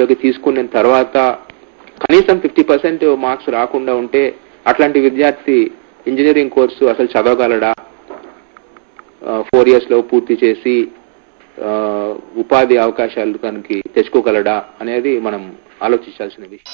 లోకి తీసుకున్న తర్వాత కనీసం 50% మార్క్స్ రాకుండా ఉంటే అట్లాంటి విద్యార్థి ఇంజనీరింగ్ కోర్సు అసలు చదవగలడా, 4 years లో పూర్తి చేసి ఉపాధి అవకాశాలు కనుక తెచ్చుకోగలడా అనేది మనం ఆలోచించాల్సిన విషయం.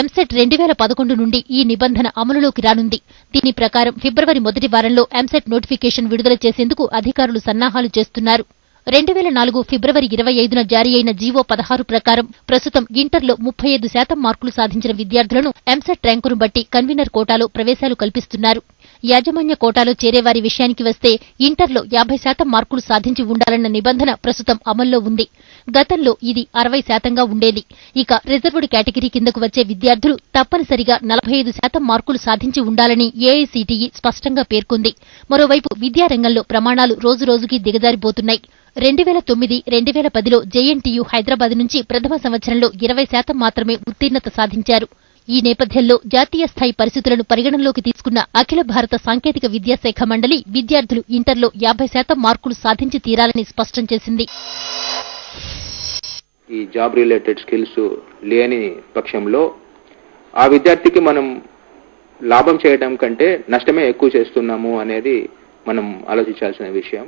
ఎంసెట్ 2011 నుండి ఈ నిబంధన అమలులోకి రానుంది. దీని ప్రకారం ఫిబ్రవరి మొదటి వారంలో ఎంసెట్ నోటిఫికేషన్ విడుదల చేసేందుకు అధికారులు సన్నాహాలు చేస్తున్నారు. 2004 ఫిబ్రవరి 25న జారీ అయిన జీవో 16 ప్రకారం ప్రస్తుతం ఇంటర్లో 35% మార్కులు సాధించిన విద్యార్థులను ఎంసెట్ ర్యాంకును బట్టి కన్వీనర్ కోటాలో ప్రవేశాలు కల్పిస్తున్నారు. యాజమాన్య కోటాలో చేరేవారి విషయానికి వస్తే ఇంటర్లో 50% మార్కులు సాధించి ఉండాలన్న నిబంధన ప్రస్తుతం అమల్లో ఉంది. గతంలో ఇది 60%గా ఉండేది. ఇక రిజర్వ్డ్ కేటగిరీ కిందకు వచ్చే విద్యార్థులు తప్పనిసరిగా 45% మార్కులు సాధించి ఉండాలని ఏఐసీటీఈ స్పష్టంగా పేర్కొంది. మరోవైపు విద్యారంగంలో ప్రమాణాలు రోజురోజుకీ దిగజారిపోతున్నాయి. 2009, 2010లో జేఎన్టీయూ హైదరాబాద్ నుంచి ప్రథమ సంవత్సరంలో 20% మాత్రమే ఉత్తీర్ణత సాధించారు. ఈ నేపథ్యంలో జాతీయ స్థాయి పరిస్థితులను పరిగణనలోకి తీసుకున్న అఖిల భారత సాంకేతిక విద్యాశాఖ మండలి విద్యార్థులు ఇంటర్లో 50% మార్కులు సాధించి తీరాలని స్పష్టం చేసింది. ఈ జాబ్ రిలేటెడ్ స్కిల్స్ లేని పక్షంలో ఆ విద్యార్థికి మనం లాభం చేయడం కంటే నష్టమే ఎక్కువ చేస్తున్నాము అనేది మనం ఆలోచించాల్సిన విషయం.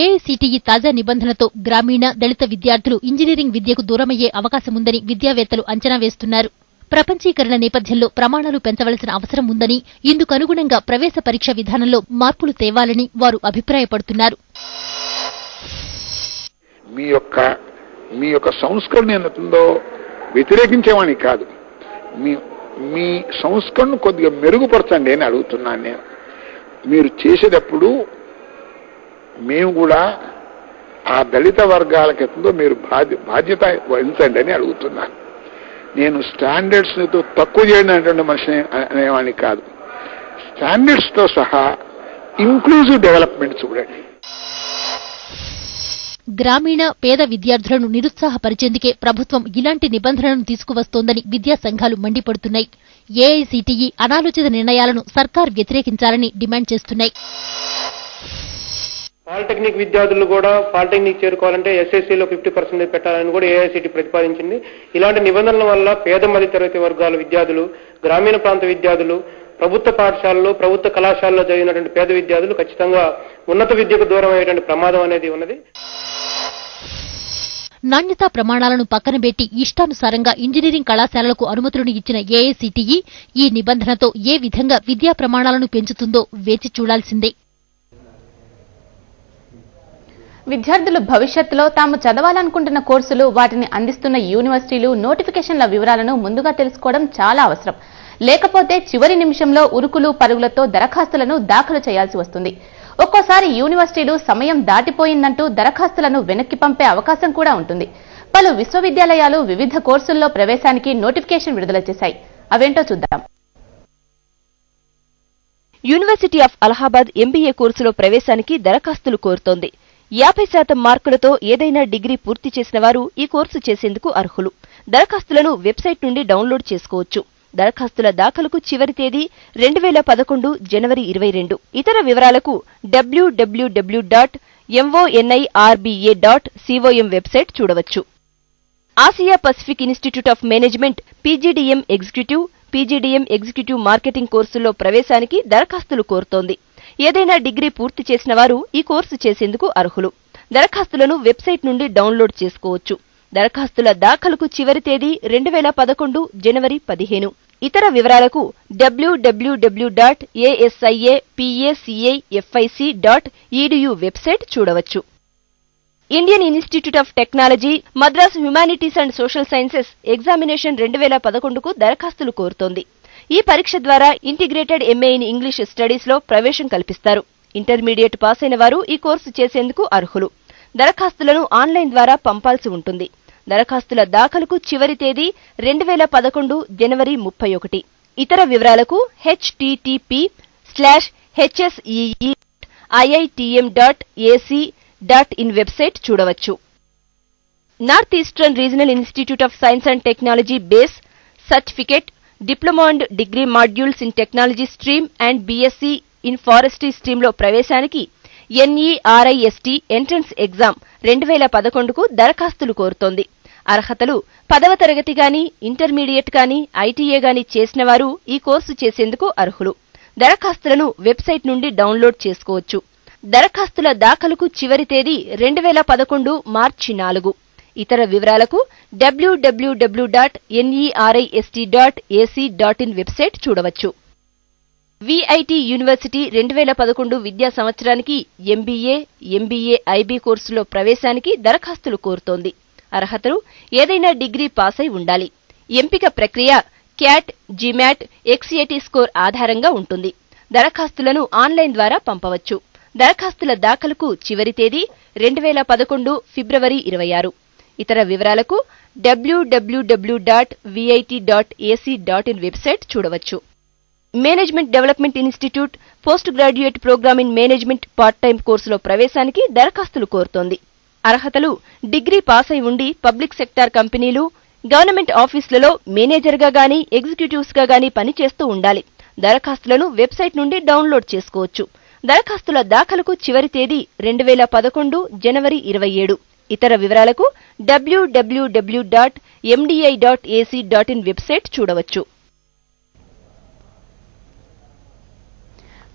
ఏఐసీటీఈ తాజా నిబంధనతో గ్రామీణ, దళిత విద్యార్థులు ఇంజనీరింగ్ విద్యకు దూరమయ్యే అవకాశముందని విద్యావేత్తలు అంచనా వేస్తున్నారు. ప్రపంచీకరణ నేపథ్యంలో ప్రమాణాలు పెంచవలసిన అవసరం ఉందని, ఇందుకనుగుణంగా ప్రవేశ పరీక్ష విధానంలో మార్పులు తేవాలని వారు అభిప్రాయపడుతున్నారు. మీ యొక్క సంస్కరణ ఏమవుతుందో వ్యతిరేకించేవాని కాదు, మీ సంస్కరణ కొద్దిగా మెరుగుపరచండి అని అడుగుతున్నాను నేను. మీరు చేసేటప్పుడు మేము కూడా ఆ దళిత వర్గాలకు ఎత్తుందో మీరు బాధ్యత వహించండి అని అడుగుతున్నాను. నేను స్టాండర్డ్స్ తక్కువ చేయడం అనేటువంటి మనిషి అనేవాడిని కాదు. స్టాండర్డ్స్ తో సహా ఇంక్లూజివ్ డెవలప్మెంట్ చూడండి. గ్రామీణ, పేద విద్యార్థులను నిరుత్సాహపరిచేందుకే ప్రభుత్వం ఇలాంటి నిబంధనలను తీసుకువస్తోందని విద్యా సంఘాలు మండిపడుతున్నాయి. ఏఐసీటీఈ అనాలోచిత నిర్ణయాలను సర్కార్ వ్యతిరేకించాలని డిమాండ్ చేస్తున్నాయి. పాలిటెక్నిక్ విద్యార్థులు కూడా పాలిటెక్నిక్ చేరుకోవాలంటే ఎస్ఎస్సీలో 50% పెట్టాలని కూడా ఏఐసీటీ ప్రతిపాదించింది. ఇలాంటి నిబంధనల వల్ల పేద మధ్యతరగతి వర్గాల విద్యార్థులు, గ్రామీణ ప్రాంత విద్యార్థులు, ప్రభుత్వ పాఠశాలలో, ప్రభుత్వ కళాశాలలో చదివినటువంటి పేద విద్యార్థులు ఖచ్చితంగా ఉన్నత విద్యకు దూరం అయ్యేటువంటి ప్రమాదం అనేది ఉన్నది. నాణ్యతా ప్రమాణాలను పక్కనబెట్టి ఇష్టానుసారంగా ఇంజనీరింగ్ కళాశాలలకు అనుమతులను ఇచ్చిన ఏఐసీటీఈ ఈ నిబంధనతో ఏ విధంగా విద్యా ప్రమాణాలను పెంచుతుందో వేచి చూడాల్సిందే. విద్యార్థులు భవిష్యత్తులో తాము చదవాలనుకుంటున్న కోర్సులు, వాటిని అందిస్తున్న యూనివర్సిటీలు, నోటిఫికేషన్ల వివరాలను ముందుగా తెలుసుకోవడం చాలా అవసరం. లేకపోతే చివరి నిమిషంలో ఉరుకులు పరుగులతో దరఖాస్తులను దాఖలు చేయాల్సి వస్తుంది. ఒక్కోసారి యూనివర్సిటీలు సమయం దాటిపోయిందంటూ దరఖాస్తులను వెనక్కి పంపే అవకాశం కూడా ఉంటుంది. పలు విశ్వవిద్యాలయాలు వివిధ కోర్సుల్లో ప్రవేశానికి నోటిఫికేషన్ విడుదల చేశాయి. అవేంటో చూద్దాం. యూనివర్సిటీ ఆఫ్ అలహాబాద్ ఎంబీఏ కోర్సులో ప్రవేశానికి దరఖాస్తులు కోరుతోంది. 50% మార్కులతో ఏదైనా డిగ్రీ పూర్తి చేసిన వారు ఈ కోర్సు చేసేందుకు అర్హులు. దరఖాస్తులను వెబ్సైట్ నుండి డౌన్లోడ్ చేసుకోవచ్చు. దరఖాస్తుల దాఖలుకు చివరి తేదీ 2011 జనవరి 22. ఇతర వివరాలకు www.monirba.com వెబ్సైట్ చూడవచ్చు. Asia Pacific institute of management PGDM executive marketing కోర్సుల్లో ప్రవేశానికి దరఖాస్తులు కోరుతోంది. ఏదైనా డిగ్రీ పూర్తి చేసిన వారు ఈ కోర్సు చేసేందుకు అర్హులు. దరఖాస్తులను వెబ్సైట్ నుండి డౌన్లోడ్ చేసుకోవచ్చు. దరఖాస్తుల దాఖలుకు చివరి తేదీ 2011 జనవరి 15. ఇతర వివరాలకు www.asiapacific.edu వెబ్సైట్ చూడవచ్చు. Indian Institute of Technology Madras humanities and social sciences examination 2011కు దరఖాస్తులు కోరుతోంది. ఈ పరీక్ష ద్వారా integrated MA in English studies లో ప్రవేశం కల్పిస్తారు. ఇంటర్మీడియట్ పాస్ అయిన వారు ఈ కోర్సు చేసేందుకు అర్హులు. దరఖాస్తులను ఆన్లైన్ ద్వారా పంపాల్సి ఉంటుంది. దరఖాస్తుల దాఖలుకు చివరి తేదీ 2011 జనవరి 31. ఇతర వివరాలకు http://hsee.iitm.ac.in వెబ్సైట్ చూడవచ్చు. North Eastern Regional Institute of Science and Technology base certificate diploma and degree modules in technology stream and BSc in forestry స్ట్రీమ్లో ప్రవేశానికి NERIST ఎంట్రన్స్ ఎగ్జామ్ 2011కు దరఖాస్తులు కోరుతోంది. అర్హతలు 10వ తరగతి గాని, ఇంటర్మీడియట్ గాని, ITA గాని చేసిన వారు ఈ కోర్సు చేసేందుకు అర్హులు. దరఖాస్తులను వెబ్సైట్ నుండి డౌన్లోడ్ చేసుకోవచ్చు. దరఖాస్తుల దాఖలుకు చివరి తేదీ 2011 మార్చి 4. ఇతర వివరాలకు www.nerist.ac.in వెబ్సైట్ చూడవచ్చు. VIT యూనివర్సిటీ 2011 విద్యా సంవత్సరానికి MBA, MBA IB కోర్సులో ప్రవేశానికి దరఖాస్తులు కోరుతోంది. అర్హతలు ఏదైనా డిగ్రీ పాస్ అయి ఉండాలి. ఎంపిక ప్రక్రియ CAT, GMAT, XAT స్కోర్ ఆధారంగా ఉంటుంది. దరఖాస్తులను ఆన్లైన్ ద్వారా పంపవచ్చు. దరఖాస్తుల దాఖలుకు చివరి తేదీ 2011 ఫిబ్రవరి 26. ఇతర వివరాలకు www.vit.ac.in వెబ్సైట్ చూడవచ్చు. Management development institute post graduate programme in management part time కోర్సులో ప్రవేశానికి దరఖాస్తులు కోరుతోంది. అర్హతలు డిగ్రీ పాస్ అయి ఉండి పబ్లిక్ సెక్టార్ కంపెనీలు, గవర్నమెంట్ ఆఫీసులలో మేనేజర్గా గాని, ఎగ్జిక్యూటివ్స్గా గాని పనిచేస్తూ ఉండాలి. దరఖాస్తులను వెబ్సైట్ నుండి డౌన్లోడ్ చేసుకోవచ్చు. దరఖాస్తుల దాఖలుకు చివరి తేదీ 2011 జనవరి 27. ఇతర వివరాలకు www.mdi.ac.in వెబ్సైట్ చూడవచ్చు.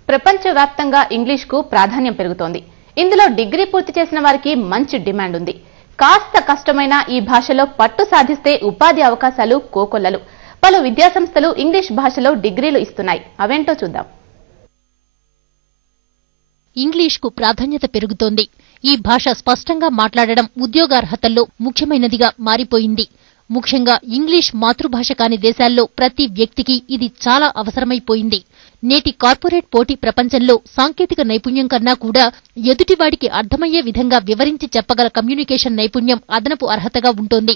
ప్రపంచవ్యాప్తంగా ఇంగ్లీష్కు ప్రాధాన్యం పెరుగుతోంది. ఇందులో డిగ్రీ పూర్తి చేసిన వారికి మంచి డిమాండ్ ఉంది. కాస్త కష్టమైన ఈ భాషలో పట్టు సాధిస్తే ఉపాధి అవకాశాలు కోకొల్లలు. పలు విద్యాసంస్థలు ఇంగ్లీష్ భాషలో డిగ్రీలు ఇస్తున్నాయి. అవేంటో చూద్దాం. ఇంగ్లీష్కు ప్రాధాన్యత పెరుగుతోంది. ఈ భాష స్పష్టంగా మాట్లాడడం ఉద్యోగార్హతల్లో ముఖ్యమైనదిగా మారిపోయింది. ముఖ్యంగా ఇంగ్లీష్ మాతృభాష కాని దేశాల్లో ప్రతి వ్యక్తికి ఇది చాలా అవసరమైపోయింది. నేటి కార్పొరేట్ పోటీ ప్రపంచంలో సాంకేతిక నైపుణ్యం కన్నా కూడా ఎదుటివాడికి అర్థమయ్యే విధంగా వివరించి చెప్పగల కమ్యూనికేషన్ నైపుణ్యం అదనపు అర్హతగా ఉంటోంది.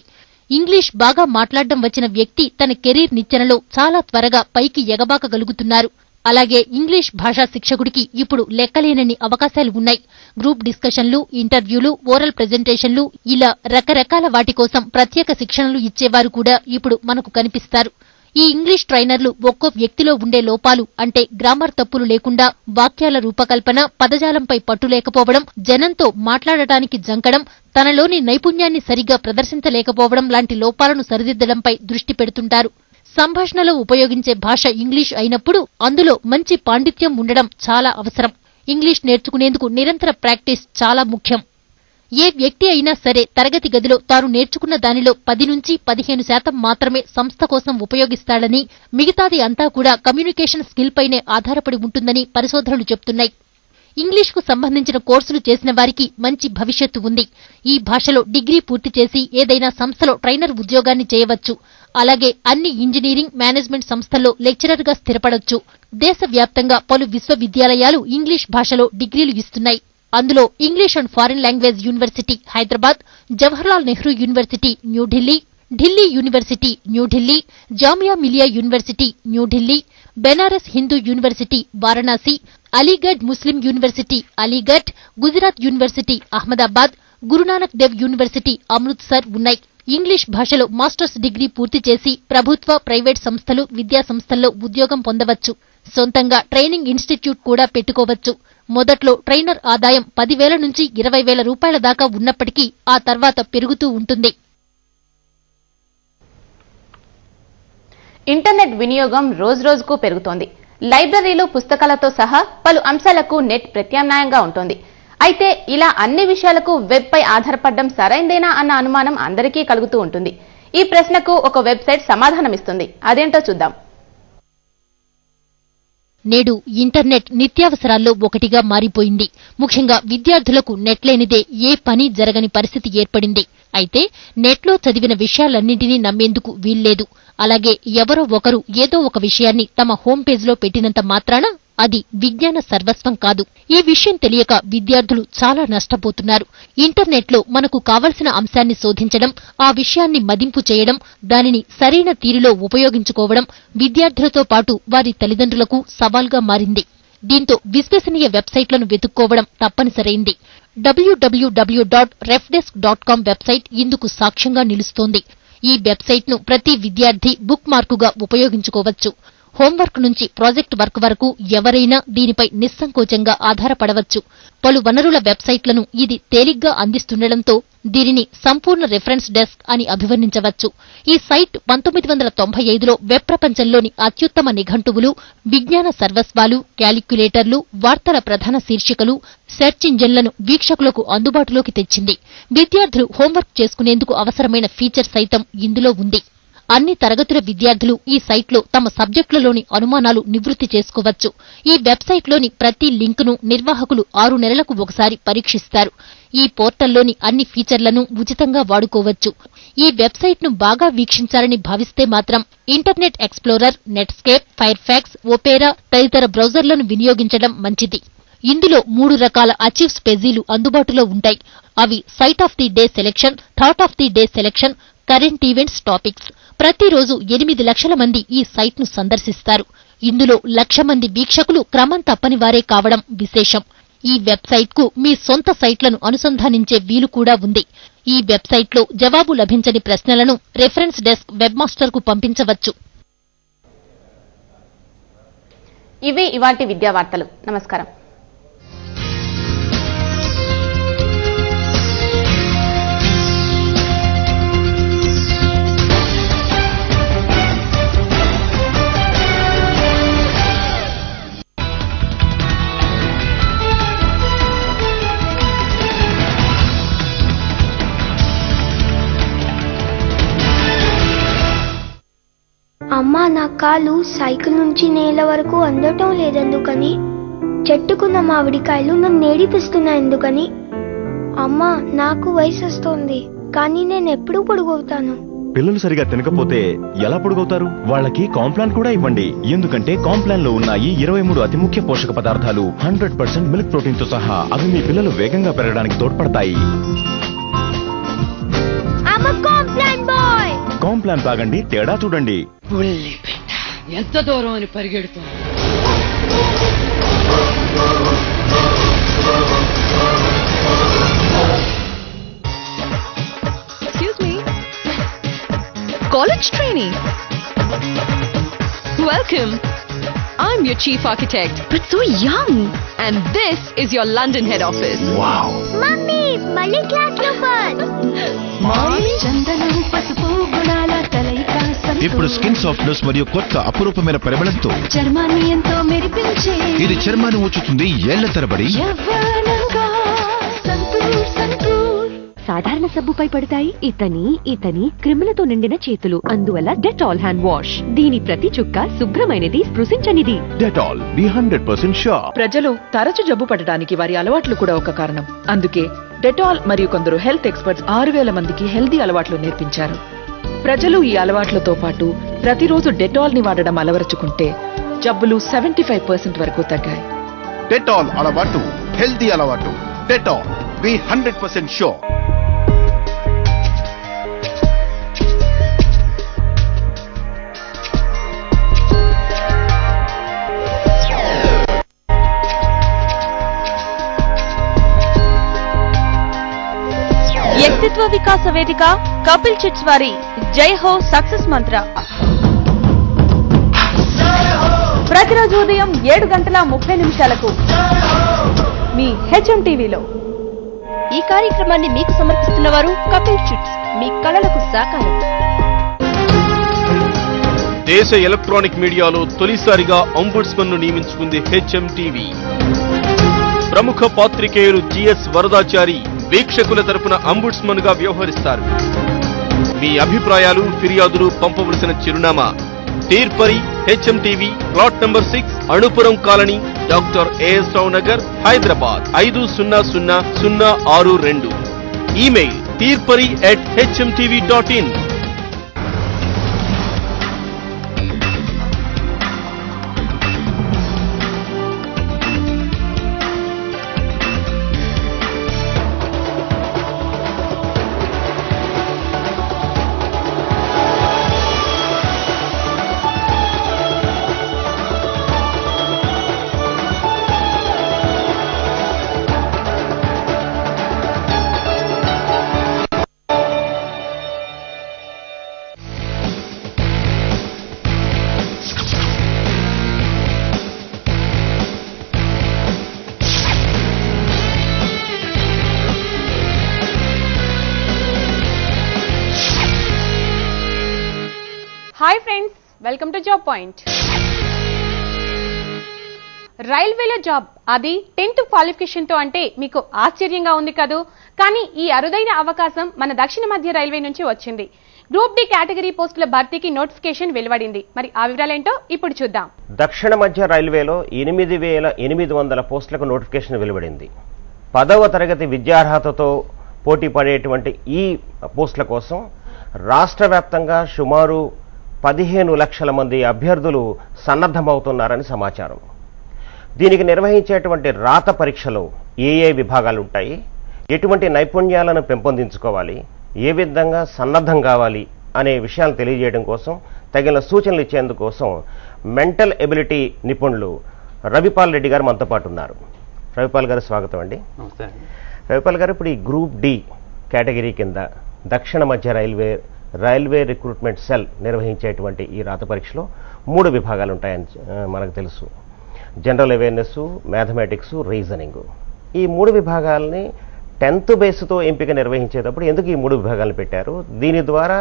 ఇంగ్లీష్ బాగా మాట్లాడడం వచ్చిన వ్యక్తి తన కెరీర్ నిచ్చెనలో చాలా త్వరగా పైకి ఎగబాకగలుగుతున్నారు. అలాగే ఇంగ్లీష్ భాషా శిక్షకుడికి ఇప్పుడు లెక్కలేనన్ని అవకాశాలు ఉన్నాయి. గ్రూప్ డిస్కషన్లు, ఇంటర్వ్యూలు, ఓరల్ ప్రెజెంటేషన్లు ఇలా రకరకాల వాటి కోసం ప్రత్యేక శిక్షణలు ఇచ్చేవారు కూడా ఇప్పుడు మనకు కనిపిస్తారు. ఈ ఇంగ్లీష్ ట్రైనర్లు ఒక్కో వ్యక్తిలో ఉండే లోపాలు అంటే గ్రామర్ తప్పులు లేకుండా వాక్యాల రూపకల్పన, పదజాలంపై పట్టు లేకపోవడం, జనంతో మాట్లాడటానికి జంకడం, తనలోని నైపుణ్యాన్ని సరిగా ప్రదర్శించలేకపోవడం లాంటి లోపాలను సరిదిద్దడంపై దృష్టి పెడుతుంటారు. సంభాషణలో ఉపయోగించే భాష ఇంగ్లీష్ అయినప్పుడు అందులో మంచి పాండిత్యం ఉండడం చాలా అవసరం. ఇంగ్లీష్ నేర్చుకునేందుకు నిరంతర ప్రాక్టీస్ చాలా ముఖ్యం. ఏ వ్యక్తి అయినా సరే తరగతి గదిలో తాను నేర్చుకున్న దానిలో 10 నుంచి 15% మాత్రమే సంస్థ కోసం ఉపయోగిస్తాడని, మిగతాది అంతా కూడా కమ్యూనికేషన్ స్కిల్ పైనే ఆధారపడి ఉంటుందని పరిశోధనలు చెప్తున్నాయి. ఇంగ్లీష్కు సంబంధించిన కోర్సులు చేసిన వారికి మంచి భవిష్యత్తు ఉంది. ఈ భాషలో డిగ్రీ పూర్తి చేసి ఏదైనా సంస్థలో ట్రైనర్ ఉద్యోగాన్ని చేయవచ్చు. అలాగే అన్ని ఇంజనీరింగ్, మేనేజ్మెంట్ సంస్థల్లో లెక్చరర్గా స్థిరపడొచ్చు. దేశవ్యాప్తంగా పలు విశ్వవిద్యాలయాలు ఇంగ్లీష్ భాషలో డిగ్రీలు ఇస్తున్నాయి. అందులో English and foreign language university Hyderabad, Jawaharlal Nehru university New Delhi, Delhi university New Delhi, Jamia Millia university New Delhi, Banaras Hindu university Varanasi, Aligarh Muslim university Aligarh, Gujarat university Ahmedabad, Guru Nanak Dev university Amritsar ఉన్నాయి. ఇంగ్లీష్ భాషలో మాస్టర్స్ డిగ్రీ పూర్తి చేసి ప్రభుత్వ, ప్రైవేట్ సంస్థలు, విద్యా సంస్థల్లో ఉద్యోగం పొందవచ్చు. సొంతంగా ట్రైనింగ్ ఇన్స్టిట్యూట్ కూడా పెట్టుకోవచ్చు. మొదట్లో ట్రైనర్ ఆదాయం 10,000 నుంచి 20,000 రూపాయల దాకా ఉన్నప్పటికీ ఆ తర్వాత పెరుగుతూ ఉంటుంది. ఇంటర్నెట్ వినియోగం రోజురోజుకు పెరుగుతోంది. లైబ్రరీలు, పుస్తకాలతో సహా పలు అంశాలకు నెట్ ప్రత్యామ్నాయంగా ఉంటుంది. అయితే ఇలా అన్ని విషయాలకు వెబ్ పై ఆధారపడడం సరైందేనా అన్న అనుమానం అందరికీ కలుగుతూ ఉంటుంది. ఈ ప్రశ్నకు ఒక వెబ్సైట్ సమాధానమిస్తుంది. అదేంటో చూద్దాం. నేడు ఇంటర్నెట్ నిత్యావసరాల్లో ఒకటిగా మారిపోయింది. ముఖ్యంగా విద్యార్థులకు నెట్ లేనిదే ఏ పని జరగని పరిస్థితి ఏర్పడింది. అయితే నెట్లో చదివిన విషయాలన్నింటినీ నమ్మేందుకు వీల్లేదు. అలాగే ఎవరో ఒకరు ఏదో ఒక విషయాన్ని తమ హోం పేజ్లో పెట్టినంత మాత్రాన అది విజ్ఞాన సర్వస్వం కాదు. ఈ విషయం తెలియక విద్యార్థులు చాలా నష్టపోతున్నారు. ఇంటర్నెట్లో మనకు కావలసిన అంశాన్ని శోధించడం, ఆ విషయాన్ని మదింపు చేయడం, దానిని సరైన తీరులో ఉపయోగించుకోవడం విద్యార్థులతో పాటు వారి తల్లిదండ్రులకు సవాల్గా మారింది. దీంతో విశ్వసనీయ వెబ్సైట్లను వెతుక్కోవడం తప్పనిసరైంది. www.refdesk.com వెబ్సైట్ ఇందుకు సాక్ష్యంగా నిలుస్తోంది. ఈ వెబ్సైట్ను ప్రతి విద్యార్థి బుక్ మార్కుగా ఉపయోగించుకోవచ్చు. హోంవర్క్ నుంచి ప్రాజెక్ట్ వర్క్ వరకు ఎవరైనా దీనిపై నిస్సంకోచంగా ఆధారపడవచ్చు. పలు వనరుల వెబ్సైట్లను ఇది తేలిగ్గా అందిస్తుండటంతో దీనిని సంపూర్ణ రిఫరెన్స్ డెస్క్ అని అభివర్ణించవచ్చు. ఈ సైట్ 1995లో వెబ్ ప్రపంచంలోని అత్యుత్తమ నిఘంటువులు, విజ్ఞాన సర్వస్వాలు, క్యాలిక్యులేటర్లు, వార్తల ప్రధాన శీర్షికలు, సెర్చ్ ఇంజన్లను వీక్షకులకు అందుబాటులోకి తెచ్చింది. విద్యార్థులు హోంవర్క్ చేసుకునేందుకు అవసరమైన ఫీచర్ సైతం ఇందులో ఉంది. అన్ని తరగతుల విద్యార్థులు ఈ సైట్లో తమ సబ్జెక్టులలోని అనుమానాలు నివృత్తి చేసుకోవచ్చు. ఈ వెబ్సైట్లోని ప్రతి లింకును నిర్వాహకులు 6 నెలలకు ఒకసారి పరీక్షిస్తారు. ఈ పోర్టల్లోని అన్ని ఫీచర్లను ఉచితంగా వాడుకోవచ్చు. ఈ వెబ్సైట్ను బాగా వీక్షించాలని భావిస్తే మాత్రం internet explorer, Netscape, Firefox, Opera తదితర బ్రౌజర్లను వినియోగించడం మంచిది. ఇందులో 3 రకాల అచీవ్స్ పేజీలు అందుబాటులో ఉంటాయి. అవి site of the day selection, thought of the day selection, current events topics. ప్రతిరోజు 8 లక్షల మంది ఈ సైట్ను సందర్శిస్తారు. ఇందులో 1,00,000 మంది వీక్షకులు క్రమం తప్పని వారే కావడం విశేషం. ఈ వెబ్సైట్కు మీ సొంత సైట్లను అనుసంధానించే వీలు కూడా ఉంది. ఈ వెబ్సైట్లో జవాబు లభించని ప్రశ్నలను రిఫరెన్స్ డెస్క్ వెబ్ మాస్టర్కు పంపించవచ్చు. ఇవే ఇవాల్టి విద్యా వార్తలు. నమస్కారం. అమ్మా, నా కాలు సైకిల్ నుంచి నేల వరకు అందటం లేదెందుకని? చెట్టుకున్న మామిడికాయలు నన్ను ఏడిపిస్తున్నాయి ఎందుకని? అమ్మా, నాకు వయసు వస్తోంది, కానీ నేను ఎప్పుడు పొడుగవుతాను? పిల్లలు సరిగా తినకపోతే ఎలా పొడుగవుతారు? వాళ్ళకి కాంప్లాన్ కూడా ఇవ్వండి. ఎందుకంటే కాంప్లాన్ లో ఉన్నాయి 23 అతి ముఖ్య పోషక పదార్థాలు, 100% మిల్క్ ప్రోటీన్ తో సహా. అవి మీ పిల్లలు వేగంగా పెరగడానికి తోడ్పడతాయి. కాంప్లాన్ తాగండి, తేడా చూడండి. ఎంత దూరం అని పరిగెడుతుంది. Excuse me. College trainee. Welcome. I'm your chief architect, but so young. And this is your London head office. Wow. Mummy, మళ్ళీ క్లాస్ లో ఫన్. Mommy, చందనం పసుపు గుణాల కలయిక. ఇప్పుడు స్కిన్ సాఫ్ట్నెస్ మరియు కొత్త అపురూపమైన పరిమళంతో చర్మాన్ని ఎంతో మెరిపించే. ఇది చర్మాన్ని ఉంచుతుంది ఏళ్ల తరబడి. సాధారణ సబ్బుపై పడతాయి ఇతని క్రిములతో నిండిన చేతులు. అందువల్ల డెటాల్ హ్యాండ్ వాష్. దీని ప్రతి చుక్క శుభ్రమైనది, స్పృశించనిది. Dettol, be 100% sure. ప్రజలు తరచు జబ్బు పడడానికి వారి అలవాట్లు కూడా ఒక కారణం. అందుకే డెటాల్ మరియు కొందరు హెల్త్ ఎక్స్పర్ట్స్ 6,000 మందికి హెల్దీ అలవాట్లు నేర్పించారు. ప్రజలు ఈ అలవాట్లతో పాటు ప్రతిరోజు డెటాల్ ని వాడడం అలవరుచుకుంటే జబ్బులు 75% వరకు తగ్గాయి. డెటాల్ అలవాటు హెల్దీ అలవాటు. Dettol, be 100% sure. వ్యక్తిత్వ వికాస వేదిక కపిల్ చిట్స్ వారి జై హో సక్సెస్ మంత్ర ప్రతిరోజు ఉదయం 7:30 మీ హెచ్ఎం టీవీలో. ఈ కార్యక్రమాన్ని మీకు సమర్పిస్తున్న వారు కపిల్ చిట్స్, మీ కళలకు సాకారం. దేశ ఎలక్ట్రానిక్ మీడియాలో తొలిసారిగా అంబుడ్స్మన్ ను నియమించుకుంది హెచ్ఎం టీవీ. ప్రముఖ పాత్రికేయులు జిఎస్ వరదాచారి వీక్షకుల తరపున అంబుడ్స్మన్ గా వ్యవహరిస్తారు. మీ అభిప్రాయాలు, ఫిర్యాదులు పంపవలసిన చిరునామా Teerpari, HM TV, plot number 6, Anupuram colony, doctor AS Rao Nagar, Hyderabad 500062. Email teerpari@hmtv.in. Hi friends, welcome to job point. రైల్వేలో జాబ్, అది 10th క్వాలిఫికేషన్ తో అంటే మీకు ఆశ్చర్యంగా ఉంది కదూ. కానీ ఈ అరుదైన అవకాశం మన దక్షిణ మధ్య రైల్వే నుంచి వచ్చింది. గ్రూప్ డి కేటగిరీ పోస్టుల భర్తీకి నోటిఫికేషన్ వెలువడింది. మరి ఆ వివరాలేంటో ఇప్పుడు చూద్దాం. దక్షిణ మధ్య రైల్వేలో 8,800 పోస్టులకు నోటిఫికేషన్ వెలువడింది. 10వ తరగతి విద్యార్హతతో పోటీ పడేటువంటి ఈ పోస్టుల కోసం రాష్ట్ర వ్యాప్తంగా సుమారు 15 లక్షల మంది అభ్యర్థులు సన్నద్ధమవుతున్నారని సమాచారం. దీనికి నిర్వహించేటువంటి రాత పరీక్షలో ఏ విభాగాలు ఉంటాయి, ఎటువంటి నైపుణ్యాలను పెంపొందించుకోవాలి, ఏ విధంగా సన్నద్ధం కావాలి అనే విషయాలు తెలియజేయడం కోసం తగిన సూచనలు ఇచ్చేందుకోసం మెంటల్ ఎబిలిటీ నిపుణులు రవిపాల్ రెడ్డి గారు మనతో పాటు ఉన్నారు. రవిపాల్ గారు స్వాగతం అండి. రవిపాల్ గారు, ఇప్పుడు ఈ గ్రూప్ డి కేటగిరీ కింద దక్షిణ మధ్య రైల్వే రిక్రూట్మెంట్ సెల్ నిర్వహించేటువంటి ఈ రాత పరీక్షలో 3 విభాగాలు ఉంటాయని మనకు తెలుసు. General awareness, mathematics, reasoning. ఈ 3 విభాగాలని 10th బేస్తో ఎంపిక నిర్వహించేటప్పుడు ఎందుకు ఈ 3 విభాగాలను పెట్టారు? దీని ద్వారా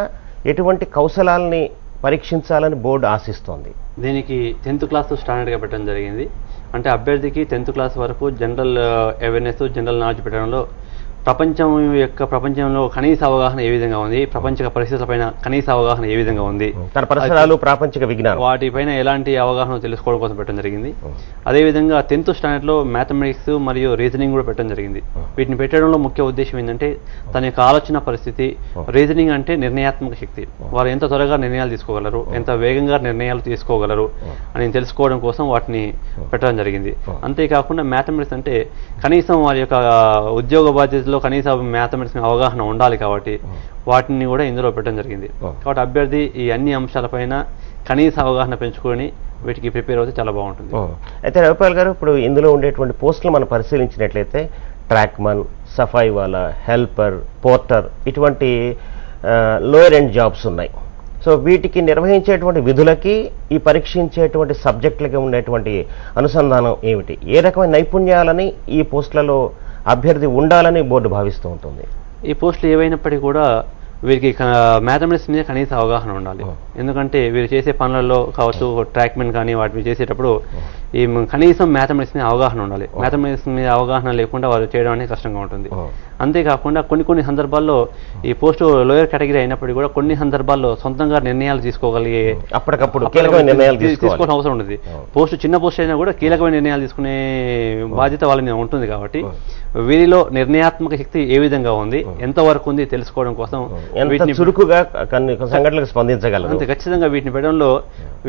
ఎటువంటి కౌశలాలని పరీక్షించాలని బోర్డు ఆశిస్తోంది? దీనికి 10th క్లాస్ స్టాండర్డ్గా పెట్టడం జరిగింది. అంటే అభ్యర్థికి 10th క్లాస్ వరకు జనరల్ అవేర్నెస్, జనరల్ నాలెడ్జ్ పెట్టడంలో ప్రపంచంలో కనీస అవగాహన ఏ విధంగా ఉంది, ప్రపంచ పరిస్థితులపైన కనీస అవగాహన ఏ విధంగా ఉంది, తన పరిసరాలు, ప్రాపంచిక విజ్ఞానం వాటిపైన ఎలాంటి అవగాహన తెలుసుకోవడం కోసం పెట్టడం జరిగింది. అదేవిధంగా 10th స్టాండర్డ్లో మ్యాథమెటిక్స్ మరియు రీజనింగ్ కూడా పెట్టడం జరిగింది. వీటిని పెట్టడంలో ముఖ్య ఉద్దేశం ఏంటంటే తన యొక్క ఆలోచన పరిస్థితి, రీజనింగ్ అంటే నిర్ణయాత్మక శక్తి, వారు ఎంత త్వరగా నిర్ణయాలు తీసుకోగలరు, ఎంత వేగంగా నిర్ణయాలు తీసుకోగలరు అని తెలుసుకోవడం కోసం వాటిని పెట్టడం జరిగింది. అంతేకాకుండా మ్యాథమెటిక్స్ అంటే కనీసం వారి యొక్క ఉద్యోగ బాధ్యతలో కనీసం మ్యాథమెటిక్స్ అవగాహన ఉండాలి కాబట్టి వాటిని కూడా ఇందులో పెట్టడం జరిగింది. కాబట్టి అభ్యర్థి ఈ అన్ని అంశాలపైన కనీస అవగాహన పెంచుకొని వీటికి ప్రిపేర్ అవుతే చాలా బాగుంటుంది. అయితే రవిపాల్ గారు, ఇప్పుడు ఇందులో ఉండేటువంటి పోస్టులు మనం పరిశీలించినట్లయితే ట్రాక్మన్, సఫాయి వాలా, హెల్పర్, పోర్టర్ ఇటువంటి లోయర్ ఎండ్ జాబ్స్ ఉన్నాయి. సో వీటికి నిర్వహించేటువంటి విధులకి ఈ పరీక్షించేటువంటి సబ్జెక్టులకి ఉండేటువంటి అనుసంధానం ఏమిటి? ఏ రకమైన నైపుణ్యాలని ఈ పోస్టులలో అభ్యర్థి ఉండాలని బోర్డు భావిస్తూ ఉంటుంది? ఈ పోస్టులు ఏవైనప్పటికీ కూడా వీరికి మ్యాథమెటిక్స్ మీద కనీస అవగాహన ఉండాలి. ఎందుకంటే వీరు చేసే పనులలో కావచ్చు, ట్రాక్మెన్ కానీ వాటిని చేసేటప్పుడు ఈ కనీసం మ్యాథమెటిక్స్ మీద అవగాహన ఉండాలి. మ్యాథమెటిక్స్ మీద అవగాహన లేకుండా వారు చేయడం అనేది కష్టంగా ఉంటుంది. అంతేకాకుండా కొన్ని సందర్భాల్లో ఈ పోస్ట్ లోయర్ కేటగిరీ అయినప్పటికీ కూడా కొన్ని సందర్భాల్లో సొంతంగా నిర్ణయాలు తీసుకోగలిగే అప్పటికప్పుడు కీలకమైన నిర్ణయాలు తీసుకోవాల్సిన అవసరం ఉంటుంది. పోస్ట్ చిన్న పోస్ట్ అయినా కూడా కీలకమైన నిర్ణయాలు తీసుకునే బాధ్యత వాళ్ళ మీద ఉంటుంది. కాబట్టి వీరిలో నిర్ణయాత్మక శక్తి ఏ విధంగా ఉంది, ఎంతవరకు ఉంది తెలుసుకోవడం కోసం చురుకుగా సంఘటనలకు స్పందించగలరు. అంతే ఖచ్చితంగా వీటిని పెట్టడంలో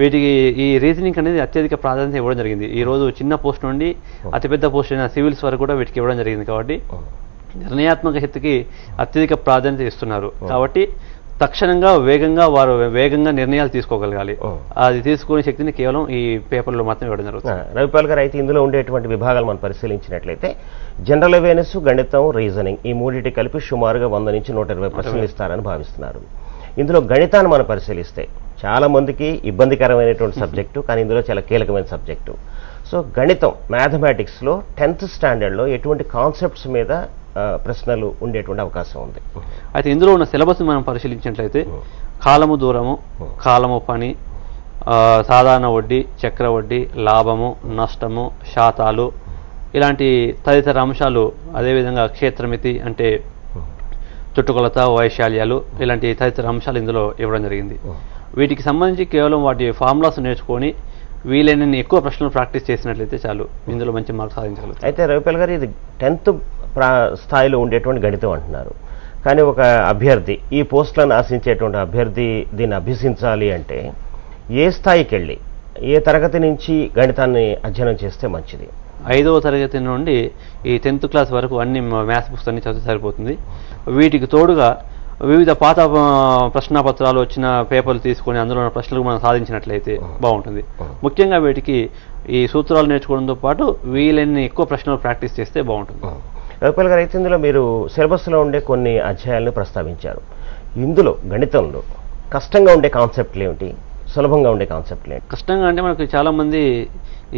వీటికి ఈ రీజనింగ్ అనేది అత్యధిక ప్రాధాన్యత ఇవ్వడం జరిగింది. ఈ రోజు చిన్న పోస్ట్ నుండి అతిపెద్ద పోస్ట్ అయిన సివిల్స్ వరకు కూడా వీటికి ఇవ్వడం జరిగింది. కాబట్టి నిర్ణయాత్మక శక్తికి అత్యధిక ప్రాధాన్యత ఇస్తున్నారు. కాబట్టి తక్షణంగా వారు వేగంగా నిర్ణయాలు తీసుకోగలగాలి. అది తీసుకునే శక్తిని కేవలం ఈ పేపర్లో మాత్రం ఇవ్వడం జరుగుతుంది. రవిపాల్ గారు, అయితే ఇందులో ఉండేటువంటి విభాగాలు మనం పరిశీలించినట్లయితే జనరల్ అవేర్నెస్, గణితం, రీజనింగ్ ఈ మూడింటి కలిపి సుమారుగా 100 నుంచి 120 ప్రశ్నలు ఇస్తారని భావిస్తున్నారు. ఇందులో గణితాన్ని మనం పరిశీలిస్తే చాలా మందికి ఇబ్బందికరమైనటువంటి సబ్జెక్టు, కానీ ఇందులో చాలా కీలకమైన సబ్జెక్టు. సో గణితం, మ్యాథమెటిక్స్లో 10th స్టాండర్డ్లో ఎటువంటి కాన్సెప్ట్స్ మీద ప్రశ్నలు ఉండేటువంటి అవకాశం ఉంది? అయితే ఇందులో ఉన్న సిలబస్ మనం పరిశీలించినట్లయితే కాలము దూరము, కాలము పని, సాధారణ వడ్డీ, చక్ర వడ్డీ, లాభము, నష్టము, శాతాలు ఇలాంటి తదితర అంశాలు, అదేవిధంగా క్షేత్రమితి అంటే చుట్టుకొలత, వైశాల్యాలు ఇలాంటి తదితర అంశాలు ఇందులో ఇవ్వడం జరిగింది. వీటికి సంబంధించి కేవలం వాటి ఫార్ములాస్ నేర్చుకొని వీలైనన్ని ఎక్కువ ప్రశ్నలు ప్రాక్టీస్ చేసినట్లయితే చాలు ఇందులో మంచి మార్క్స్ సాధించగలుగుతారు. అయితే రవిపాల్ గారు, ఇది 10th స్థాయిలో ఉండేటువంటి గణితం అంటున్నారు. కానీ ఒక అభ్యర్థి, ఈ పోస్టులను ఆశించేటువంటి అభ్యర్థి దీన్ని అభ్యసించాలి అంటే ఏ స్థాయికి వెళ్ళి, ఏ తరగతి నుంచి గణితాన్ని అధ్యయనం చేస్తే మంచిది? 5వ తరగతి నుండి ఈ 10th క్లాస్ వరకు అన్ని మ్యాథ్స్ పుస్తకాన్ని చదివితే సరిపోతుంది. వీటికి తోడుగా వివిధ పాత ప్రశ్నాపత్రాలు వచ్చిన పేపర్లు తీసుకొని అందులో ఉన్న ప్రశ్నలు మనం సాధించినట్లయితే బాగుంటుంది. ముఖ్యంగా వీటికి ఈ సూత్రాలు నేర్చుకోవడంతో పాటు వీలైన ఎక్కువ ప్రశ్నలు ప్రాక్టీస్ చేస్తే బాగుంటుంది. రవిపాల్ గారు, అయితే ఇందులో మీరు సిలబస్లో ఉండే కొన్ని అధ్యాయాలను ప్రస్తావించారు. ఇందులో గణితంలో కష్టంగా ఉండే కాన్సెప్ట్లు ఏమిటి, సులభంగా ఉండే కాన్సెప్ట్లు ఏంటి? కష్టంగా అంటే మనకు చాలా మంది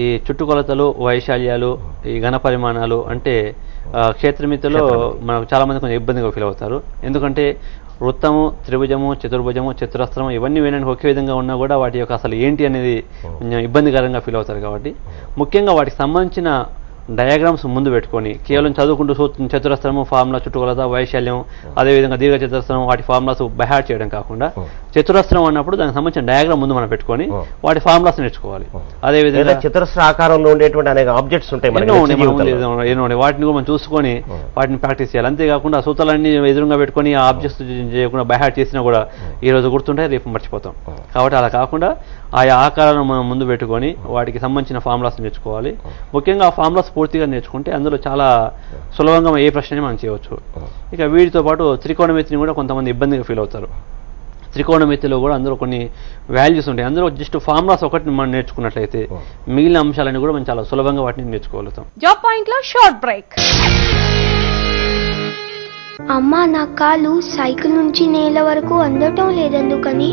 ఈ చుట్టుకొలతలు, వైశాల్యాలు, ఈ ఘన పరిమాణాలు అంటే క్షేత్రమితిలో మనకు చాలా మంది కొంచెం ఇబ్బందిగా ఫీల్ అవుతారు. ఎందుకంటే వృత్తము, త్రిభుజము, చతుర్భుజము, చతురస్రము ఇవన్నీ వినడానికి ఒకే విధంగా ఉన్నా కూడా వాటి యొక్క అసలు ఏంటి అనేది కొంచెం ఇబ్బందికరంగా ఫీల్ అవుతారు. కాబట్టి ముఖ్యంగా వాటికి సంబంధించిన డయాగ్రామ్స్ ముందు పెట్టుకొని కేవలం చదువుకుంటూ చతురస్రము, ఫార్ములా, చుట్టుకొలత, వైశాల్యం, అదేవిధంగా దీర్ఘ చతురస్రం వాటి ఫార్ములాస్ బైహార్ట్ చేయడం కాకుండా చతురస్రం అన్నప్పుడు దానికి సంబంధించిన డయాగ్రామ్ ముందు మనం పెట్టుకొని వాటి ఫార్ములాస్ నేర్చుకోవాలి. అదేవిధంగా చతురస్ర ఆకారంలో ఉండేటువంటి అనేక ఆబ్జెక్ట్స్ ఉంటాయి, వాటిని కూడా మనం చూసుకొని వాటిని ప్రాక్టీస్ చేయాలి. అంతేకాకుండా సూత్రాలన్నీ ఎదురుగా పెట్టుకొని ఆ ఆబ్జెక్ట్స్ చేయకుండా బైహార్ట్ చేసినా కూడా ఈ రోజు గుర్తుంటాయి, రేపు మర్చిపోతాం. కాబట్టి అలా కాకుండా ఆయా ఆకారాలను మనం ముందు పెట్టుకొని వాటికి సంబంధించిన ఫార్ములాస్ నేర్చుకోవాలి. ముఖ్యంగా ఆ ఫార్ములాస్ పూర్తిగా నేర్చుకుంటే అందులో చాలా సులభంగా ఏ ప్రశ్నని మనం చేయవచ్చు. ఇక వీటితో పాటు త్రికోణమితిని కూడా కొంతమంది ఇబ్బందిగా ఫీల్ అవుతారు. త్రికోణమితిలో కూడా అందులో కొన్ని వాల్యూస్ ఉంటాయి. అందులో జస్ట్ ఫార్ములాస్ ఒకటి మనం నేర్చుకున్నట్లయితే మిగిలిన అంశాలన్నీ కూడా మనం చాలా సులభంగా వాటిని నేర్చుకోగలుగుతాం. జాబ్ పాయింట్ లో షార్ట్ బ్రేక్. అమ్మా, నా కాలు సైకిల్ నుంచి నేల వరకు అందటం లేదెందుకని?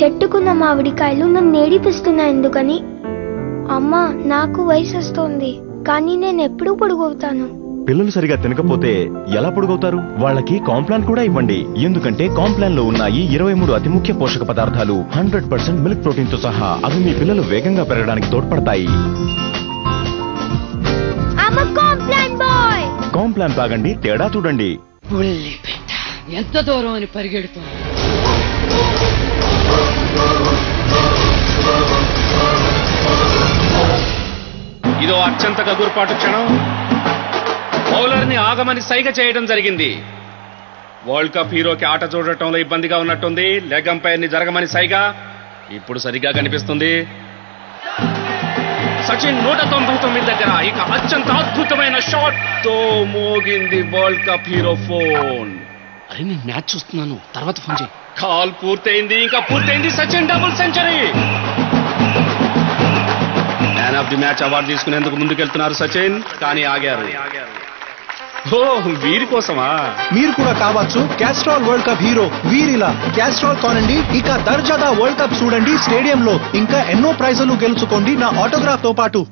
చెట్టుకున్న మామిడికాయలు నన్ను నేడిపిస్తున్నాయి ఎందుకని? అమ్మా, నాకు వయసు వస్తోంది, కానీ నేను ఎప్పుడు పొడుగవుతాను? పిల్లలు సరిగా తినకపోతే ఎలా పొడుగవుతారు? వాళ్ళకి కాంప్లాన్ కూడా ఇవ్వండి. ఎందుకంటే కాంప్లాన్ లో ఉన్నాయి 23 అతి ముఖ్య పోషక పదార్థాలు 100% మిల్క్ ప్రోటీన్ తో సహా. అవి మీ పిల్లలు వేగంగా పెరగడానికి తోడ్పడతాయి. కాంప్లాన్ తాగండి, తేడా చూడండి. ఎంత దూరం అని పరిగెడుతుంది. ఇదో అత్యంత గగుర్పాటు క్షణం. బౌలర్ ని ఆగమని సైగ చేయడం జరిగింది. వరల్డ్ కప్ హీరోకి ఆట చూడటంలో ఇబ్బందిగా ఉన్నట్టుంది. లెగ్ అంపైర్ ని జరగమని సైగ ఇప్పుడు సరిగా కనిపిస్తుంది. సచిన్ 199 దగ్గర ఇక అత్యంత అద్భుతమైన షాట్ తో మోగింది వరల్డ్ కప్ హీరో ఫోన్. అరే, నేను మ్యాచ్ చూస్తున్నాను, తర్వాత ఫోన్ చేయి. కాల్ పూర్తయింది, ఇంకా పూర్తయింది. Sachin double century. Man of the match award తీసుకునేందుకు ముందుకెళ్తున్నారు సచిన్, కానీ ఆగారు. ఓ, వీరి కోసమా? మీరు కూడా కావచ్చు క్యాస్ట్రాల్ వరల్డ్ కప్ హీరో. వీరిలా క్యాస్ట్రాల్ కొనండి, ఇక దర్జాగా వరల్డ్ కప్ చూడండి స్టేడియంలో. ఇంకా ఎన్నో ప్రైజులు గెలుచుకోండి నా ఆటోగ్రాఫ్ తో పాటు.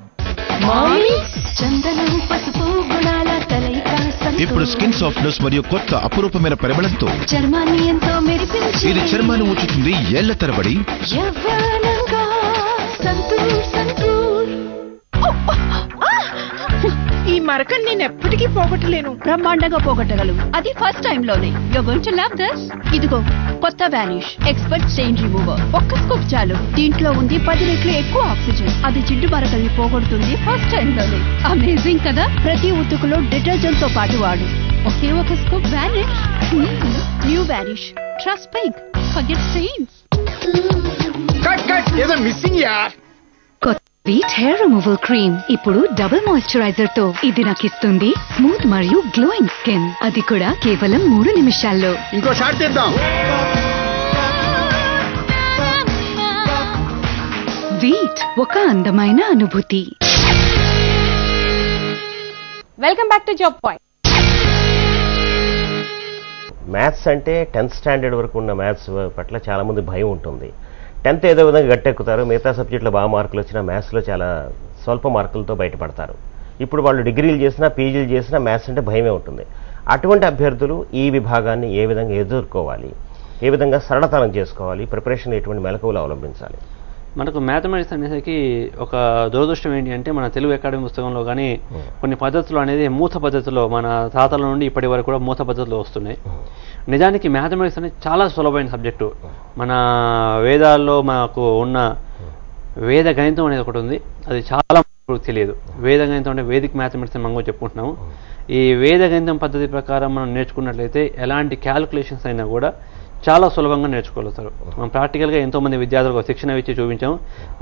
ఇప్పుడు స్కిన్ సాఫ్ట్నెస్ మరియు కొత్త అపురూపమైన పరిమళంతో ఇది చర్మాన్ని ఉంచుతుంది ఏళ్ల తరబడి. ఈ మరకని నేను ఎప్పటికీ పోగొట్టలేను. బ్రహ్మాండంగా పోగొట్టగలవు, అది ఫస్ట్ టైం లోనే. You're going to love this. ఇదిగో కొత్త వానిష్ ఎక్స్పర్ట్ స్టెయిన్ రిమూవర్. ఒక్క స్కూప్ చాలు. దీంట్లో ఉంది 10 రెట్లు ఎక్కువ ఆక్సిజన్. అది జిడ్డు మరకల్ని పోగొడుతుంది ఫస్ట్ టైం లోనే. అమేజింగ్ కదా. ప్రతి ఉతుకులో డిటర్జెంట్ తో పాటు వాడు. ఒకే ఒక scoop Vanish. New Vanish. Trust pink. Forget stains. ఏదో మిస్సింగ్ యార్. వీట్ హెయిర్ రిమూవల్ క్రీమ్ ఇప్పుడు డబుల్ మాయిశ్చరైజర్ తో. ఇది నాకు ఇస్తుంది స్మూత్ మరియు గ్లోయింగ్ స్కిన్, అది కూడా కేవలం 3 నిమిషాల్లో. ఇంకో షాట్ తీద్దాం. వీట్ ఒక అందమైన అనుభూతి. Welcome back to job point. Maths అంటే 10th స్టాండర్డ్ వరకు ఉన్న మ్యాథ్స్ పట్ల చాలా మంది భయం ఉంటుంది. 10th ఏదో విధంగా గట్టెక్కుతారు, మిగతా సబ్జెక్టులో బాగా మార్కులు వచ్చినా మ్యాథ్స్లో చాలా స్వల్ప మార్కులతో బయటపడతారు. ఇప్పుడు వాళ్ళు డిగ్రీలు చేసినా పీజీలు చేసినా మ్యాథ్స్ అంటే భయమే ఉంటుంది. అటువంటి అభ్యర్థులు ఈ విభాగాన్ని ఏ విధంగా ఎదుర్కోవాలి, ఏ విధంగా సరళతరం చేసుకోవాలి, ప్రిపరేషన్ ఎటువంటి మెలకువలు అవలంబించాలి? మనకు మ్యాథమెటిక్స్ అనేసరికి ఒక దురదృష్టం ఏంటి అంటే మన తెలుగు అకాడమీ పుస్తకంలో కానీ కొన్ని పద్ధతులు అనేది మూత పద్ధతిలో మన తాతల నుండి ఇప్పటి వరకు కూడా మూత పద్ధతిలో వస్తున్నాయి. నిజానికి మ్యాథమెటిక్స్ అనేది చాలా సులభమైన సబ్జెక్టు. మన వేదాల్లో మనకు ఉన్న వేద గణితం అనేది ఒకటి ఉంది, అది చాలా తెలియదు. వేద గణితం అంటే వేదిక్ మ్యాథమెటిక్స్ అని మనం చెప్పుకుంటున్నాము. ఈ వేద గణితం పద్ధతి ప్రకారం మనం నేర్చుకున్నట్లయితే ఎలాంటి క్యాలిక్యులేషన్స్ అయినా కూడా చాలా సులభంగా నేర్చుకోగలుగుతారు. మనం ప్రాక్టికల్గా ఎంతోమంది విద్యార్థులకు శిక్షణ ఇచ్చి చూపించాం.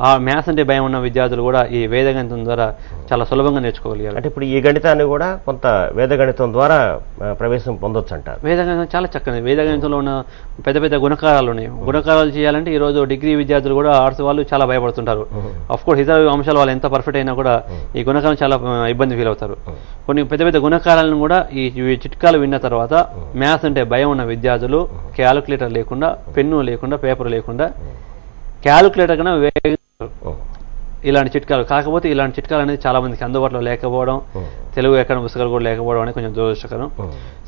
ఆ మ్యాథ్స్ అంటే భయం ఉన్న విద్యార్థులు కూడా ఈ వేద గణితం ద్వారా చాలా సులభంగా నేర్చుకోగలిగారు. అంటే ఇప్పుడు ఈ గణితాన్ని కూడా కొంత వేద గణితం ద్వారా ప్రవేశం పొందొచ్చు అంటారు. వేద గణితం చాలా చక్కని. వేద గణితంలో ఉన్న పెద్ద పెద్ద గుణకారాలు ఉన్నాయి. గుణకారాలు చేయాలంటే ఈ రోజు డిగ్రీ విద్యార్థులు కూడా ఆర్ట్స్ వాళ్ళు చాలా భయపడుతుంటారు. అఫ్ కోర్స్ ఇతర అంశాలు వాళ్ళు ఎంత పర్ఫెక్ట్ అయినా కూడా ఈ గుణకారం చాలా ఇబ్బంది ఫీల్ అవుతారు. కొన్ని పెద్ద పెద్ద గుణకారాలను కూడా ఈ చిట్కాలు విన్న తర్వాత మ్యాథ్స్ అంటే భయం ఉన్న విద్యార్థులు క్యాలిక్యులేటర్ లేకుండా, పెన్ను లేకుండా, పేపర్ లేకుండా క్యాలిక్యులేటర్ కన్నా వేగంగా ఇలాంటి చిట్కాలు. కాకపోతే ఇలాంటి చిట్కాలు అనేది చాలా మందికి అందుబాటులో లేకపోవడం, తెలుగు ఎక్కడ పుస్తకాలు కూడా లేకపోవడం అనేది కొంచెం దురదృష్టకరం.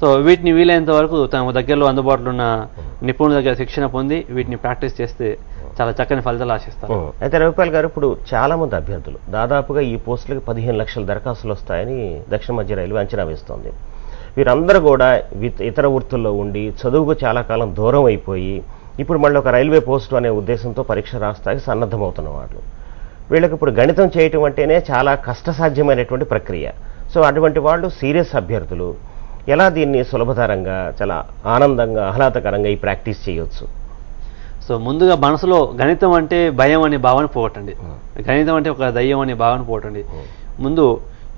సో వీటిని వీలైనంత వరకు తమ దగ్గరలో అందుబాటులో ఉన్న నిపుణుల దగ్గర శిక్షణ పొంది వీటిని ప్రాక్టీస్ చేస్తే చాలా చక్కని ఫలితాలు ఆశిస్తారు. అయితే రవిపాల్ గారు, ఇప్పుడు చాలా మంది అభ్యర్థులు దాదాపుగా ఈ పోస్టులకి 15 లక్షల దరఖాస్తులు వస్తాయని దక్షిణ మధ్య రైల్వే అంచనా వేస్తోంది. వీరందరూ కూడా ఇతర వృత్తుల్లో ఉండి చదువుకు చాలా కాలం దూరం అయిపోయి ఇప్పుడు మళ్ళీ ఒక రైల్వే పోస్టు అనే ఉద్దేశంతో పరీక్ష రాస్తానికి సన్నద్ధమవుతున్న వాళ్ళు. వీళ్ళకి ఇప్పుడు గణితం చేయటం అంటేనే చాలా కష్టసాధ్యమైనటువంటి ప్రక్రియ. సో అటువంటి వాళ్ళు సీరియస్ అభ్యర్థులు ఎలా దీన్ని సులభతరంగా చాలా ఆనందంగా ఆహ్లాదకరంగా ఈ ప్రాక్టీస్ చేయొచ్చు? సో ముందుగా మనసులో గణితం అంటే భయం అనే భావన పోగొట్టండి. గణితం అంటే ఒక దయ్యం అనే భావన పోగొట్టండి. ముందు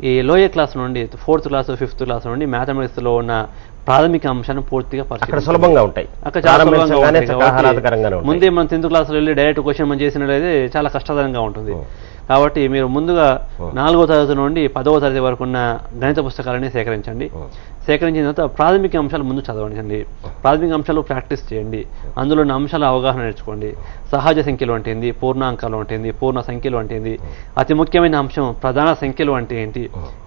ఈ లోయర్ క్లాస్ నుండి 4th క్లాస్ 5th క్లాస్ నుండి మ్యాథమెటిక్స్ లో ఉన్న ప్రాథమిక అంశాన్ని పూర్తిగా సులభంగా ఉంటాయి. అక్కడ చాలా సులభంగా ఉంటాయి. ముందే మనం 10th క్లాస్లో వెళ్ళి డైరెక్ట్ క్వశ్చన్ మనం చేసినట్లయితే చాలా కష్టతరంగా ఉంటుంది. కాబట్టి మీరు ముందుగా 4వ తరగతి నుండి 10వ తరగతి వరకు ఉన్న గణిత పుస్తకాలని సేకరించండి. సేకరించిన తర్వాత ప్రాథమిక అంశాలు ముందు చదవండి. ప్రాథమిక అంశాలు ప్రాక్టీస్ చేయండి. అందులో ఉన్న అంశాల అవగాహన నేర్చుకోండి. సహజ సంఖ్యలు అంటే ఏంటి, పూర్ణాంకాలు అంటే ఏంటి, పూర్ణ సంఖ్యలు అంటే ఏంటి, అతి ముఖ్యమైన అంశం ప్రధాన సంఖ్యలు అంటే ఏంటి,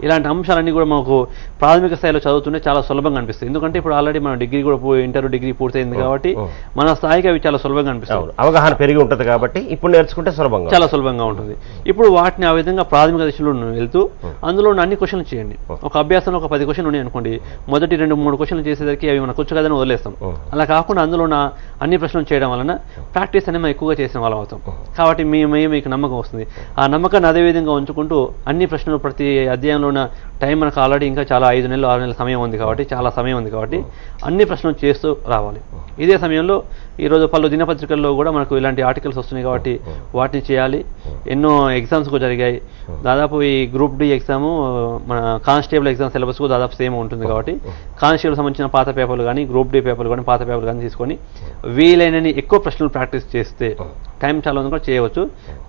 ఇలాంటి అంశాలన్నీ కూడా మనకు ప్రాథమిక స్థాయిలో చదువుతుంటే చాలా సులభంగా అనిపిస్తుంది. ఎందుకంటే ఇప్పుడు ఆల్రెడీ మన డిగ్రీ కూడా ఇంటర్ డిగ్రీ పూర్తయింది కాబట్టి మన స్థాయికి అవి చాలా సులభంగా అనిపిస్తుంది. అవగాహన పెరిగి ఉంటుంది కాబట్టి ఇప్పుడు నేర్చుకుంటే చాలా సులభంగా ఉంటుంది. ఇప్పుడు వాటిని ఆ విధంగా ప్రాథమిక దశలో వెళ్తూ అందులో ఉన్న అన్ని క్వశ్చన్లు చేయండి. ఒక అభ్యాసంలో ఒక 10 క్వశ్చన్లు ఉన్నాయి అనుకోండి, మొదటి 2-3 క్వశ్చన్లు చేసేసరికి అవి మనకు వచ్చు కదని వదిలేస్తాం. అలా కాకుండా అందులో ఉన్న అన్ని ప్రశ్నలు చేయడం వలన ప్రాక్టీస్ అనేది మనం ఎక్కువగా చేసిన వాళ్ళం అవుతాం. కాబట్టి మీకు నమ్మకం వస్తుంది. ఆ నమ్మకాన్ని అదే విధంగా ఉంచుకుంటూ అన్ని ప్రశ్నలు ప్రతి అధ్యాయంలో ఉన్న టైం మనకు ఆల్రెడీ ఇంకా చాలా 5 నెలలు 6 నెలల సమయం ఉంది కాబట్టి చాలా సమయం ఉంది కాబట్టి అన్ని ప్రశ్నలు చేస్తూ రావాలి. ఇదే సమయంలో ఈరోజు పలు దినపత్రికల్లో కూడా మనకు ఇలాంటి ఆర్టికల్స్ వస్తున్నాయి కాబట్టి వాటిని చేయాలి. ఎన్నో ఎగ్జామ్స్ కూడా జరిగాయి. దాదాపు ఈ గ్రూప్ డి ఎగ్జామ్ మన కానిస్టేబుల్ ఎగ్జామ్ సిలబస్ కూడా దాదాపు సేమ్ ఉంటుంది కాబట్టి కానిస్టేబుల్ సంబంధించిన పాత పేపర్లు కానీ గ్రూప్ డి పేపర్లు కానీ పాత పేపర్లు కానీ తీసుకొని వీలైనన్ని ఎక్కువ ప్రశ్నలు ప్రాక్టీస్ చేస్తే టైం చాలా కూడా చేయవచ్చు.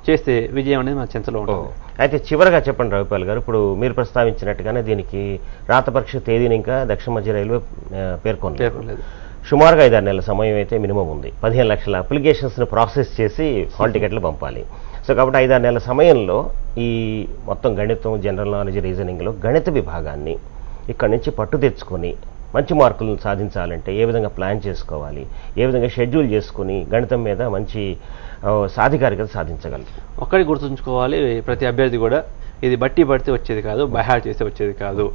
చేస్తే విజయం అనేది మన చెంతలో ఉంటుంది. అయితే చివరగా చెప్పండి రవిపాల్ గారు, ఇప్పుడు మీరు ప్రస్తావించినట్టుగానే దీనికి రాత పరీక్ష తేదీని ఇంకా దక్షిణ మధ్య రైల్వే పేర్కొనలేదు. సుమారుగా 5-6 నెలల సమయం అయితే మినిమం ఉంది. 15 లక్షల అప్లికేషన్స్ని ప్రాసెస్ చేసి హాల్ టికెట్లు పంపాలి. సో కాబట్టి 5-6 నెలల సమయంలో ఈ మొత్తం గణితం, జనరల్ నాలెడ్జ్, రీజనింగ్లో గణిత విభాగాన్ని ఇక్కడి నుంచి పట్టు తెచ్చుకొని మంచి మార్కులను సాధించాలంటే ఏ విధంగా ప్లాన్ చేసుకోవాలి, ఏ విధంగా షెడ్యూల్ చేసుకుని గణితం మీద మంచి సాధికారికత సాధించగలరు? ఒక్కడి గుర్తుంచుకోవాలి, ప్రతి అభ్యర్థి కూడా ఇది బట్టి పడితే వచ్చేది కాదు, బైహార్ట్ చేస్తే వచ్చేది కాదు.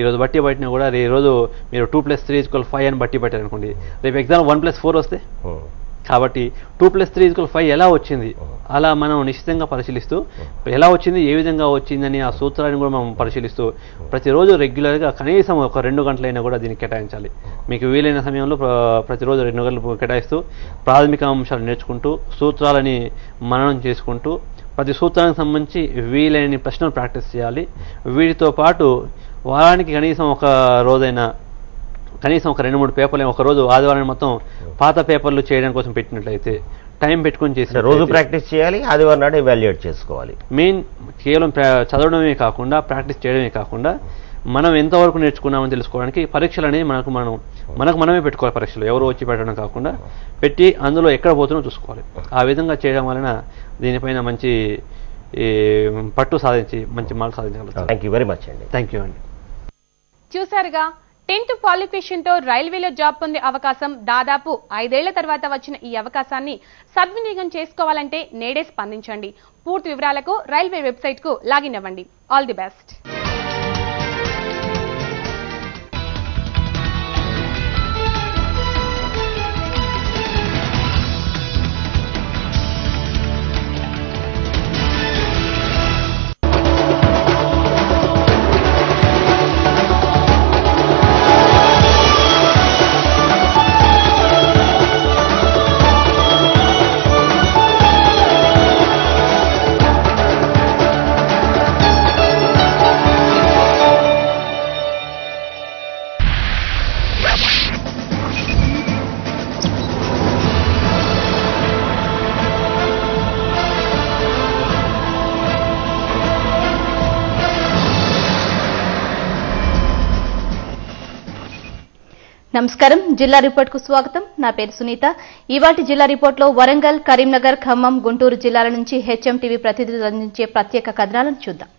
ఈరోజు బట్టి పట్టినా కూడా ఈరోజు మీరు 2+3 = 5 అని బట్టి పట్టారు అనుకోండి, రేపు ఎగ్జామ్ 1+4 వస్తే. కాబట్టి 2+3 = 5 ఎలా వచ్చింది అలా మనం నిశ్చితంగా పరిశీలిస్తూ ఎలా వచ్చింది, ఏ విధంగా వచ్చిందని ఆ సూత్రాన్ని కూడా మనం పరిశీలిస్తూ ప్రతిరోజు రెగ్యులర్గా కనీసం ఒక 2 గంటలైనా కూడా దీనికి కేటాయించాలి. మీకు వీలైన సమయంలో ప్రతిరోజు 2 గంటలు కేటాయిస్తూ ప్రాథమిక అంశాలు నేర్చుకుంటూ సూత్రాలని మననం చేసుకుంటూ ప్రతి సూత్రానికి సంబంధించి వీలైన ప్రశ్నలు ప్రాక్టీస్ చేయాలి. వీటితో పాటు వారానికి కనీసం ఒక రోజైనా కనీసం ఒక 2-3 పేపర్లు ఒక రోజు ఆదివారం మొత్తం పాత పేపర్లు చేయడం కోసం పెట్టినట్లయితే టైం పెట్టుకొని చేసి రోజు ప్రాక్టీస్ చేయాలి, ఆదివారం నాడు ఎవాల్యుయేట్ చేసుకోవాలి. మెయిన్ కేవలం చదవడమే కాకుండా ప్రాక్టీస్ చేయడమే కాకుండా మనం ఎంతవరకు నేర్చుకున్నామని తెలుసుకోవడానికి పరీక్షలు అనేవి మనకు మనమే పెట్టుకోవాలి. పరీక్షలు ఎవరు వచ్చి పెట్టడం కాకుండా పెట్టి అందులో ఎక్కడ పోతున్నో చూసుకోవాలి. ఆ విధంగా చేయడం వలన దీనిపైన మంచి పట్టు సాధించి మంచి మార్కులు సాధించగలుగుతాం. థ్యాంక్ యూ వెరీ మచ్ అండి. థ్యాంక్ యూ అండి. చూసారుగా 10th క్వాలిఫికేషన్ తో రైల్వేలో జాబ్ పొందే అవకాశం. దాదాపు 5 ఏళ్ల తర్వాత వచ్చిన ఈ అవకాశాన్ని సద్వినియోగం చేసుకోవాలంటే నేడే స్పందించండి. పూర్తి వివరాలకు రైల్వే వెబ్సైట్ కు లాగిన్ అవ్వండి. All the best. నమస్కారం. జిల్లా రిపోర్ట్ కు స్వాగతం. నా పేరు సునీత. ఇవాటి జిల్లా రిపోర్ట్ లో వరంగల్, కరీంనగర్, ఖమ్మం, గుంటూరు జిల్లాల నుంచి హెచ్ఎం టీవీ ప్రతినిధులు అందించే ప్రత్యేక కథనాలను చూద్దాం.